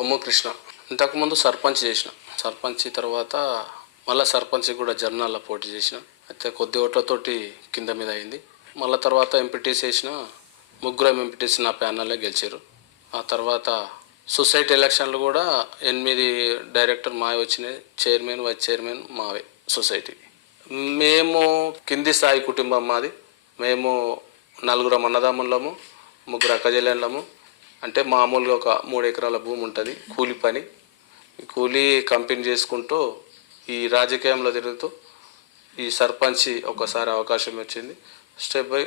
కొమ్ము కృష్ణ. ఇంతకుముందు సర్పంచ్ చేసిన. సర్పంచ్ తర్వాత మళ్ళీ సర్పంచ్ కూడా జర్నల్లో పోటీ చేసిన. అయితే కొద్ది ఓట్లతోటి కింద మీద అయింది. మళ్ళీ తర్వాత ఎంపీటీసీ చేసిన. ముగ్గురం ఎంపీటీసీ నా ప్యానల్లే గెలిచారు. ఆ తర్వాత సొసైటీ ఎలక్షన్లు కూడా 8 డైరెక్టర్ మావి వచ్చినాయి. చైర్మన్, వైస్ చైర్మన్ మావే సొసైటీ. మేము కింది స్థాయి కుటుంబం మాది. మేము 4 అన్నదమ్ములము, 3 అక్కచెల్లెళ్ళము. అంటే మామూలుగా ఒక 3 ఎకరాల భూమి ఉంటుంది. కూలి పని, కూలీ కంపెనీ చేసుకుంటూ ఈ రాజకీయంలో తిరుగుతూ ఈ సర్పంచ్ ఒకసారి అవకాశం వచ్చింది. Step by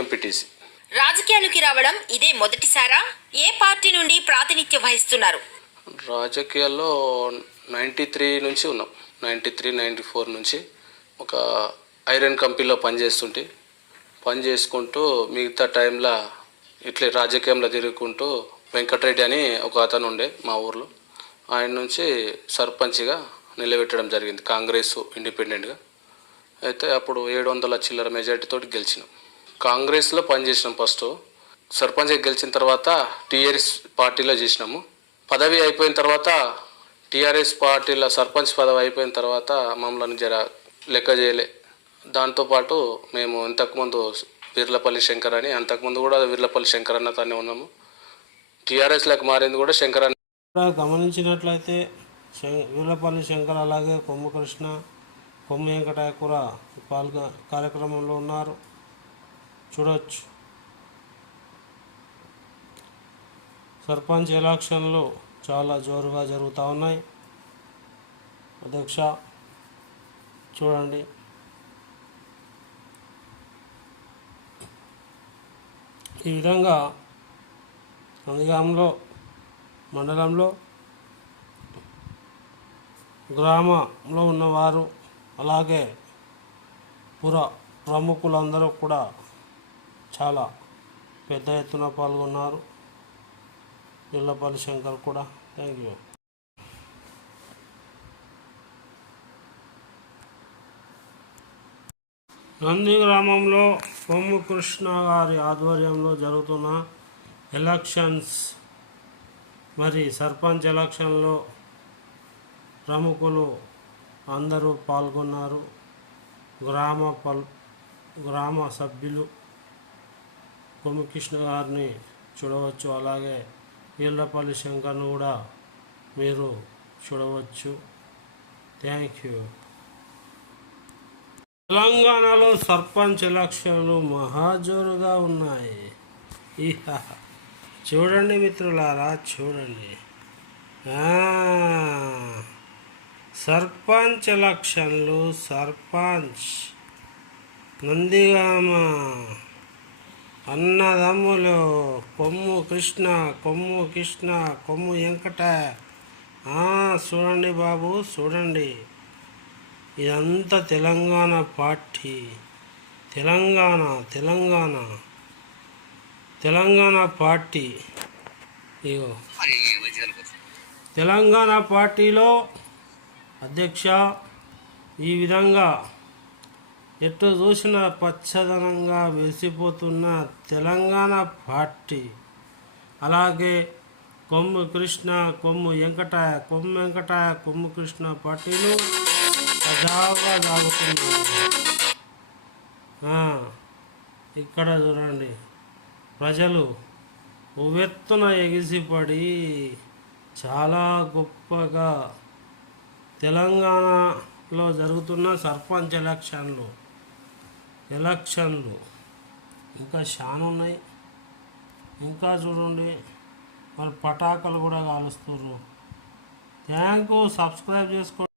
MPTC. రాజకీయాలకి రావడం ఇదే మొదటిసారా? ఏ పార్టీ నుండి ప్రాతినిధ్యం వహిస్తున్నారు? రాజకీయాల్లో 93 నుంచి ఉన్నాం. 93, 94 నుంచి ఒక ఐరన్ కంపెనీలో పని చేసుకుంటూ మిగతా టైంలో ఇట్లా రాజకీయంలో తిరుగుకుంటూ వెంకటరెడ్డి అని ఒక అతను ఉండే మా ఊర్లో. ఆయన నుంచి సర్పంచ్గా నిలబెట్టడం జరిగింది, కాంగ్రెస్ ఇండిపెండెంట్గా. అయితే అప్పుడు 700 చిల్లర మెజార్టీతో గెలిచినాం. కాంగ్రెస్లో పనిచేసినాం. ఫస్ట్ సర్పంచ్గా గెలిచిన తర్వాత టీఆర్ఎస్ పార్టీలో చేసినాము. పదవి అయిపోయిన తర్వాత టీఆర్ఎస్ పార్టీలో సర్పంచ్ పదవి అయిపోయిన తర్వాత మమ్మల్ని జర లెక్క చేయలే. దాంతోపాటు మేము ఇంతకుముందు వీర్లపల్లి శంకర్ అని, అంతకుముందు కూడా వీర్లపల్లి శంకర్ అన్న తానే ఉన్నాము. టీఆర్ఎస్లోకి మారింది కూడా శంకర్ అన్న. గమనించినట్లయితే వీర్లపల్లి శంకర్ అలాగే కొమ్ము కృష్ణ, కొమ్ము వెంకటయ్య కూడా కార్యక్రమంలో ఉన్నారు, చూడవచ్చు. సర్పంచ్ ఎలక్షన్లు చాలా జోరుగా జరుగుతూ ఉన్నాయి. అధ్యక్ష చూడండి, ఈ విధంగా నందిగాంలో మండలంలో గ్రామంలో ఉన్నవారు అలాగే ప్రముఖులందరూ కూడా చాలా పెద్ద ఎత్తున పాల్గొన్నారు. వీర్లపల్లి శంకర్ కూడా. Thank you. నంది గ్రామంలో కొమ్ము కృష్ణ గారి ఆధ్వర్యంలో జరుగుతున్న ఎలక్షన్స్, మరి సర్పంచ్ ఎలక్షన్లో ప్రముఖులు అందరూ పాల్గొన్నారు. గ్రామ సభ్యులు కొమ్ము కృష్ణ గారిని చూడవచ్చు, అలాగే వీర్లపల్లి శంకర్ను కూడా మీరు చూడవచ్చు. Thank you. తెలంగాణలో సర్పంచ్ ఎలక్షన్లు మహాజోరుగా ఉన్నాయి. చూడండి మిత్రులారా, చూడండి. సర్పంచ్ ఎలక్షన్లు. సర్పంచ్ నందిగామ అన్నదమ్ములు కొమ్ము కృష్ణ, కొమ్ము వెంకట. చూడండి బాబు, చూడండి. ఇదంతా తెలంగాణ పార్టీ. తెలంగాణ పార్టీ. ఇగో తెలంగాణ పార్టీలో అధ్యక్ష ఈ విధంగా ఎటు చూసిన పచ్చదనంగా మెరిసిపోతున్న తెలంగాణ పార్టీ. అలాగే కొమ్ము కృష్ణ, కొమ్ము వెంకటయ్య, కొమ్ము కృష్ణ పార్టీలు సజావుగా సాగుతున్నాయి. ఇక్కడ చూడండి, ప్రజలు ఉవ్వెత్తున ఎగిసిపడి చాలా గొప్పగా తెలంగాణలో జరుగుతున్న సర్పంచ్ ఎలక్షన్లు ఇంకా చాలా ఉన్నాయి. ఇంకా చూడండి, మరి పటాకులు కూడా కాలుస్తున్నారు. Thank you. సబ్స్క్రైబ్ చేసుకోండి.